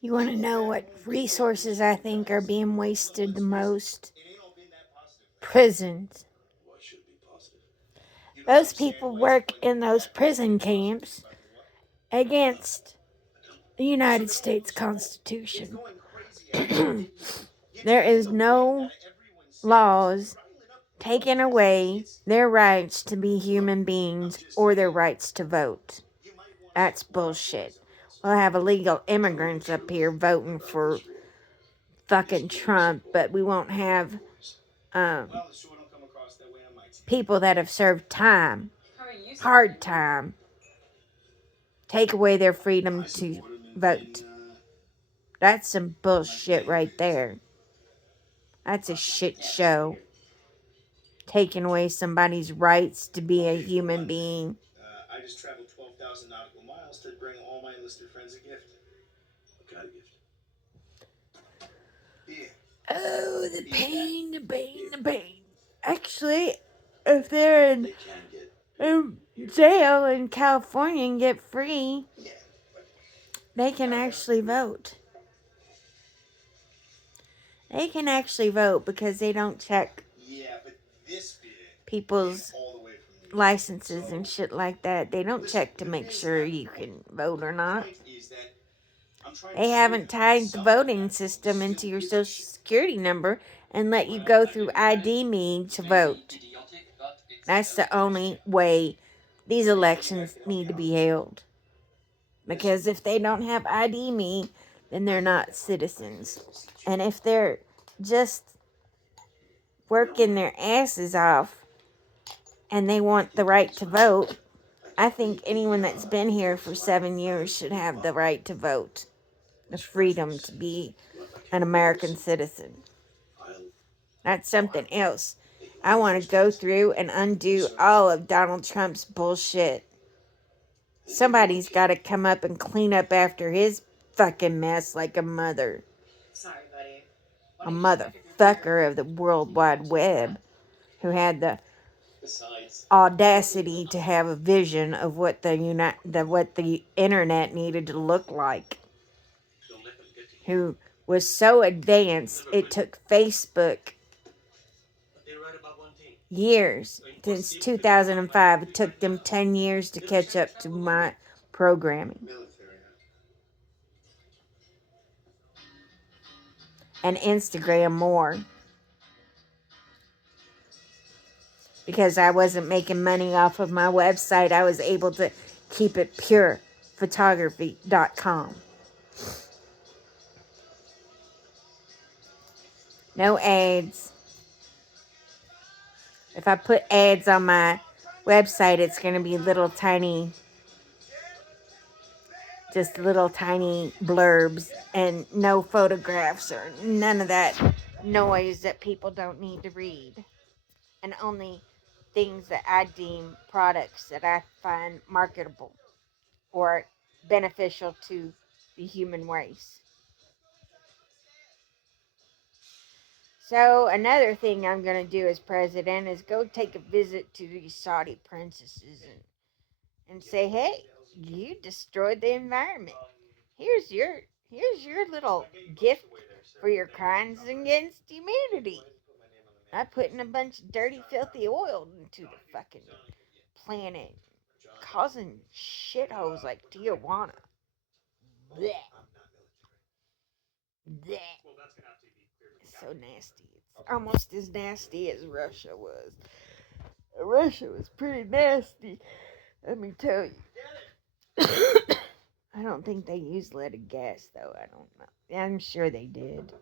You want to know what resources I think are being wasted the most? Prisons. Those people work in those prison camps against the United States Constitution. There is no laws taking away their rights to be human beings or their rights to vote. That's bullshit. We'll have illegal immigrants up here voting for fucking Trump, but we won't have um, people that have served time, hard time, take away their freedom to vote. That's some bullshit right there. That's a shit show. Taking away somebody's rights to be a human being. I just traveled 12,000 nautical miles to bring all my enlisted friends a gift. What kind of gift? Beer. Oh, the pain, the pain, the pain. Actually, if they're in jail in California and get free, they can actually vote. They can actually vote because they don't check people's licenses and shit like that. They don't check to make sure you can vote or not. They haven't tied the voting system into your social security number and let you go through ID me to vote. That's the only way these elections need to be held. Because if they don't have ID me, then they're not citizens. And if they're just working their asses off and they want the right to vote, I think anyone that's been here for 7 years should have the right to vote. The freedom to be an American citizen. That's something else. I want to go through and undo all of Donald Trump's bullshit. Somebody's got to come up and clean up after his fucking mess like a mother. Sorry, buddy. A motherfucker of the World Wide Web who had the audacity to have a vision of what the internet needed to look like. Who was so advanced it took Facebook years, since 2005. It took them 10 years to catch up to my programming. And Instagram more. Because I wasn't making money off of my website, I was able to keep it pure. Photography.com. No ads. If I put ads on my website, it's going to be just little tiny blurbs and no photographs or none of that noise that people don't need to read. And only things that I deem products that I find marketable or beneficial to the human race. So another thing I'm going to do as president is go take a visit to these Saudi princesses and say, hey, you destroyed the environment. Here's your little gift for your crimes against humanity. Not putting a bunch of dirty, filthy oil into the fucking planet, causing shitholes like Tijuana. Blech. Blech. It's so nasty. It's almost as nasty as Russia was. Russia was pretty nasty, let me tell you. I don't think they used leaded gas, though. I don't know. I'm sure they did.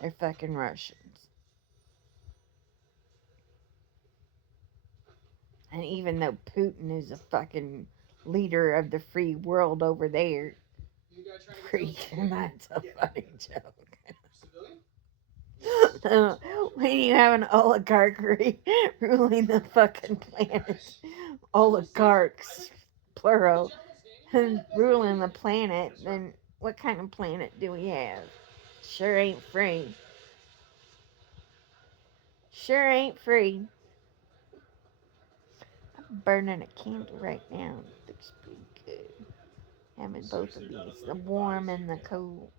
They're fucking Russians. And even though Putin is a fucking leader of the free world over there, freaking, that's a funny joke. When you have an oligarchy ruling the fucking planet, oligarchs, plural, ruling the planet, then what kind of planet do we have? Sure ain't free. Sure ain't free. I'm burning a candle right now. It looks pretty good. Having both of these, the warm and the cool.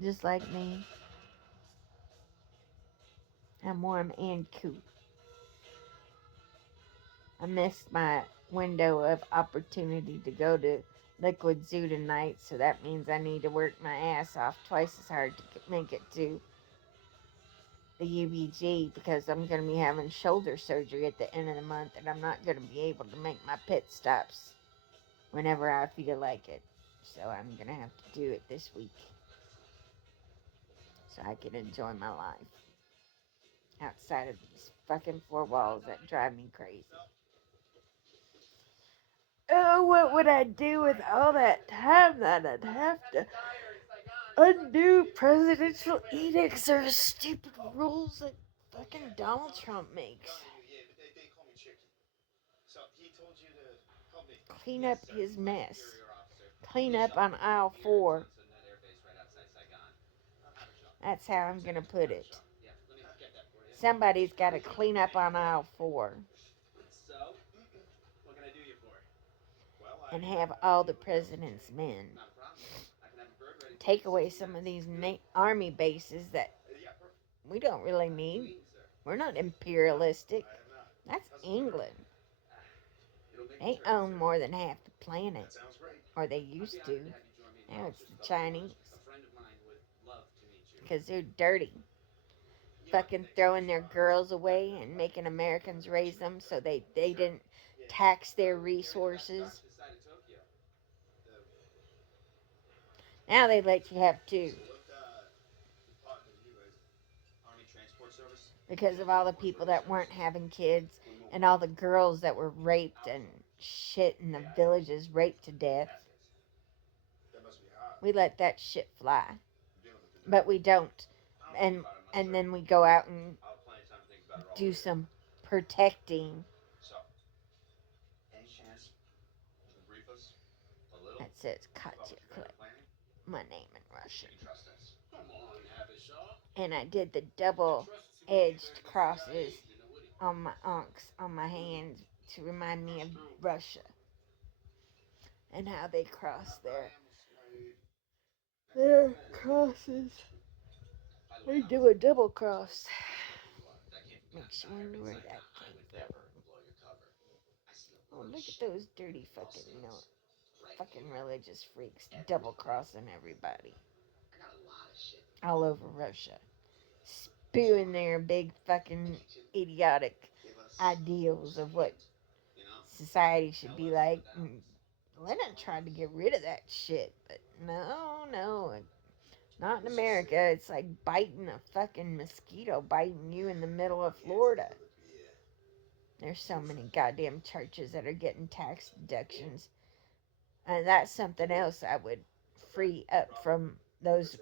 Just like me. I'm warm and cool. I missed my window of opportunity to go to Liquid Zoo tonight, so that means I need to work my ass off twice as hard to make it to the UBG because I'm going to be having shoulder surgery at the end of the month and I'm not going to be able to make my pit stops whenever I feel like it. So I'm going to have to do it this week so I can enjoy my life outside of these fucking four walls that drive me crazy. Oh, what would I do with all that time that I'd have to undo presidential edicts or stupid rules that fucking Donald Trump makes? Yeah, but they call me Chicken. So he told you to help me. Clean up his mess. Clean up on aisle 4. That's how I'm going to put it. Somebody's got to clean up on aisle 4. So, what can I do you for? And have all the president's men. Take away some of these army bases that we don't really need. We're not imperialistic. That's England. They own more than half the planet. Or they used to. Now it's the Chinese. Because they're dirty. Fucking throwing their girls away and making Americans raise them so they didn't tax their resources. Now they let you have 2. Because of all the people that weren't having kids and all the girls that were raped and shit in the villages raped to death. We let that shit fly. But we don't. And then we go out and do some protecting. That says Katya Click. My name in Russian. And I did the double-edged crosses on my unks on my hands to remind me of Russia and how they cross their crosses. They do a double cross. Makes you wonder where that came from. Oh, look at those dirty fucking religious freaks double crossing everybody all over Russia, spewing their big fucking idiotic ideals of what society should be like. Lenin tried to get rid of that shit, but no, not in America. It's like biting a fucking mosquito, biting you in the middle of Florida. There's so many goddamn churches that are getting tax deductions. And that's something else I would free up from those.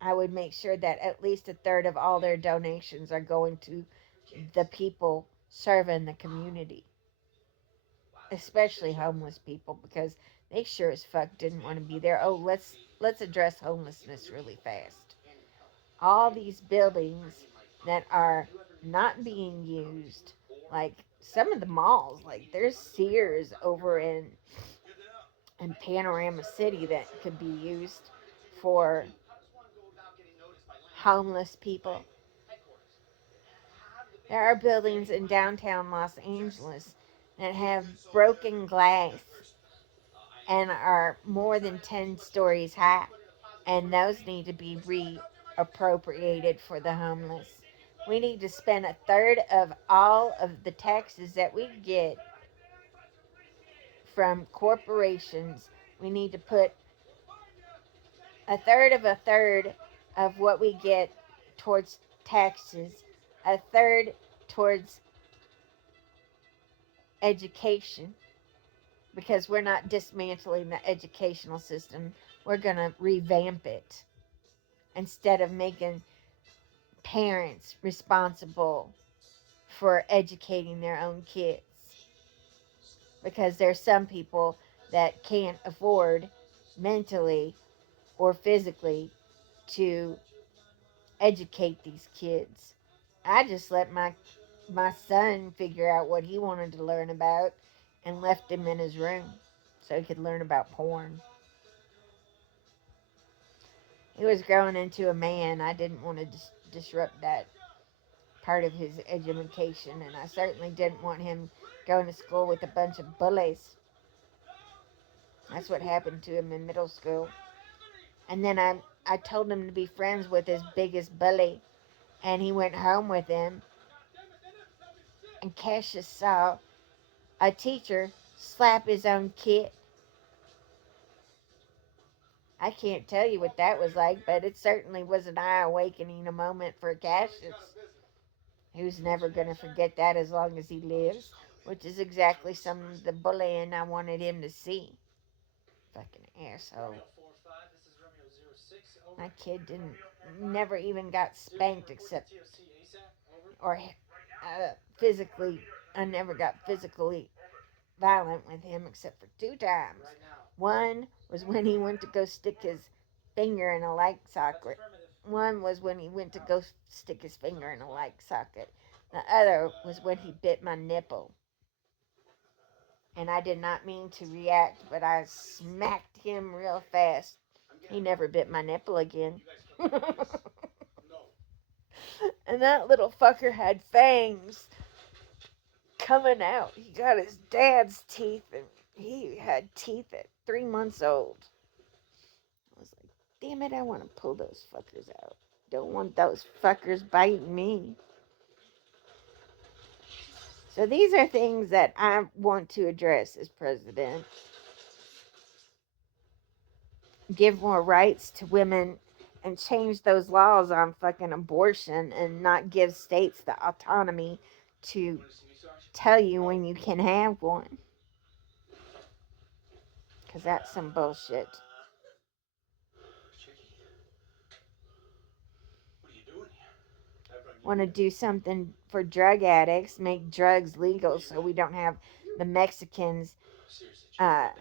I would make sure that at least a third of all their donations are going to the people serving the community. Especially homeless people, because they sure as fuck didn't want to be there. Oh, let's address homelessness really fast. All these buildings that are not being used, like some of the malls, like there's Sears over in Panorama City that could be used for homeless people. There are buildings in downtown Los Angeles that have broken glass and are more than 10 stories high, and those need to be reappropriated for the homeless. We need to spend a third of all of the taxes that we get from corporations. We need to put a third of what we get towards taxes, a third towards education, because we're not dismantling the educational system. We're going to revamp it instead of making parents responsible for educating their own kids. Because there's some people that can't afford mentally or physically to educate these kids. I just let my son figure out what he wanted to learn about and left him in his room. so he could learn about porn. He was growing into a man. I didn't want to disrupt that part of his education, and I certainly didn't want him going to school with a bunch of bullies. That's what happened to him in middle school. And then I told him to be friends with his biggest bully, and he went home with him. And Cassius saw a teacher slap his own kid. I can't tell you what that was like, but it certainly was an eye-awakening moment for Cassius. He was never going to forget that as long as he lives, which is exactly some of the bullying I wanted him to see. Fucking asshole. My kid never even got spanked except, or physically, I never got physically violent with him except for 2 times. One was when he went to go stick his finger in a light socket. One was when he went to go stick his finger in a light socket. The other was when he bit my nipple. And I did not mean to react, but I smacked him real fast. He never bit my nipple again. And that little fucker had fangs coming out. He got his dad's teeth, and he had teeth at 3 months old. I was like, damn it, I want to pull those fuckers out. Don't want those fuckers biting me. So these are things that I want to address as president. Give more rights to women and change those laws on fucking abortion and not give states the autonomy to tell you when you can have one. Because that's some bullshit. Want to do something for drug addicts, make drugs legal so we don't have the Mexicans that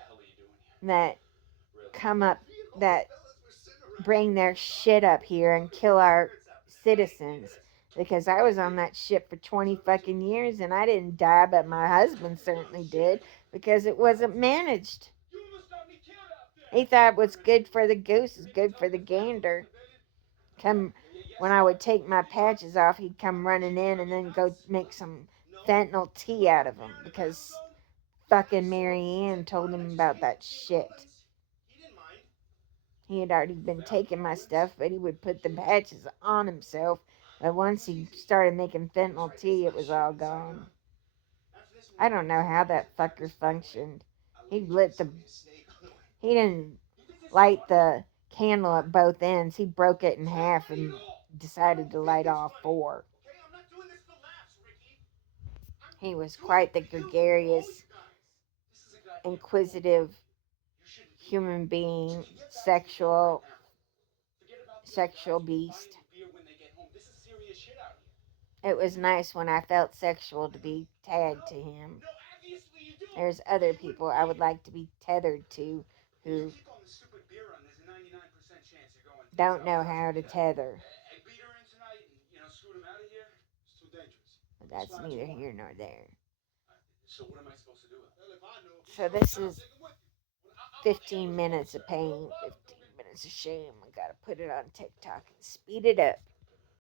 come up, that bring their shit up here and kill our citizens. Because I was on that ship for 20 fucking years and I didn't die, but my husband certainly did because it wasn't managed. He thought what's good for the goose is good for the gander. When I would take my patches off, he'd come running in and then go make some fentanyl tea out of them because fucking Mary Ann told him about that shit. He had already been taking my stuff, but he would put the patches on himself. But once he started making fentanyl tea, it was all gone. I don't know how that fucker functioned. He didn't light the candle at both ends. He broke it in half and decided to light all 4. He was quite the gregarious, inquisitive human being, sexual beast. It was nice when I felt sexual to be tagged to him. There's other people I would like to be tethered to who don't know how to tether. But that's neither here nor there. So this is 15 minutes of pain, 15 minutes of shame. I gotta put it on TikTok and speed it up.